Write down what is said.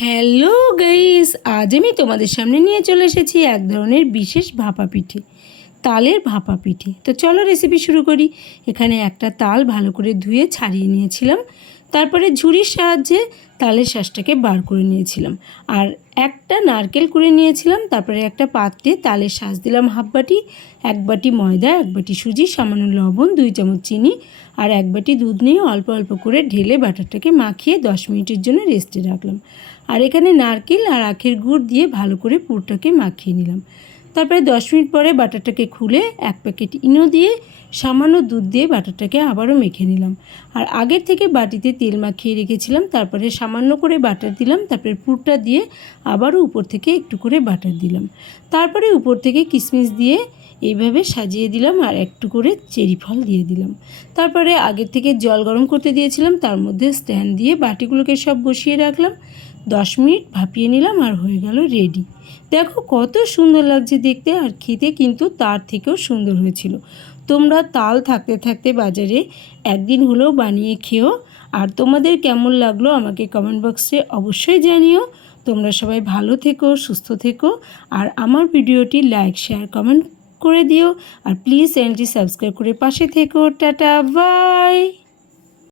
Hello guys, আজ আমি তোমাদের সামনে নিয়ে চলে এসেছি এক ধরনের বিশেষ ভাপা পিঠে, তালের ভাপা পিঠে। তো চলো রেসিপি শুরু করি। এখানে একটা তাল ভালো করে ধুয়ে ছাড়িয়ে নিয়েছিলাম, তারপরে ঝুড়ির সাহায্যে তালের শাঁসটাকে বার করে নিয়েছিলাম, আর একটা নারকেল করে নিয়েছিলাম। তারপরে একটা পাত্রে তালের শাঁস দিলাম হাফ বাটি, 1 বাটি ময়দা, 1 বাটি সুজি, সামান্য লবণ, 2 চামচ চিনি আর 1 বাটি দুধ নিয়ে অল্প অল্প করে ঢেলে ব্যাটারটাকে মাখিয়ে 10 মিনিটের জন্য রেস্টে রাখলাম। আর এখানে নারকেল আর আখের গুড় দিয়ে ভালো করে পুরটাকে মাখিয়ে নিলাম। তারপরে 10 মিনিট পরে বাটারটাকে খুলে 1 প্যাকেট ইনো দিয়ে সামান্য দুধ দিয়ে বাটারটাকে আবারও মেখে নিলাম। আর আগের থেকে বাটিতে তেল মাখিয়ে রেখেছিলাম, তারপরে সামান্য করে বাটার দিলাম, তারপরে পুরটা দিয়ে আবারও উপর থেকে একটু করে বাটার দিলাম, তারপরে উপর থেকে কিশমিশ দিয়ে এইভাবে সাজিয়ে দিলাম আর একটু করে চেরি ফল দিয়ে দিলাম। তারপরে আগের থেকে জল গরম করতে দিয়েছিলাম, তার মধ্যে স্ট্যান্ড দিয়ে বাটিগুলোকে সব বসিয়ে রাখলাম। 10 মিনিট ভাপিয়ে নিলাম আর হয়ে গেল রেডি। দেখো কত সুন্দর লাগছে দেখতে, আর খেতে কিন্তু তার থেকেও সুন্দর হয়েছিল। তোমরা তাল থাকতে থাকতে বাজারে একদিন হলেও বানিয়ে খেও, আর তোমাদের কেমন লাগলো আমাকে কমেন্ট বক্সে অবশ্যই জানিও। তোমরা সবাই ভালো থেকো, সুস্থ থেকো, আর আমার ভিডিওটি লাইক, শেয়ার, কমেন্ট করে দিও। আর প্লিজ চ্যানেলটি সাবস্ক্রাইব করে পাশে থেকো। Tata, by.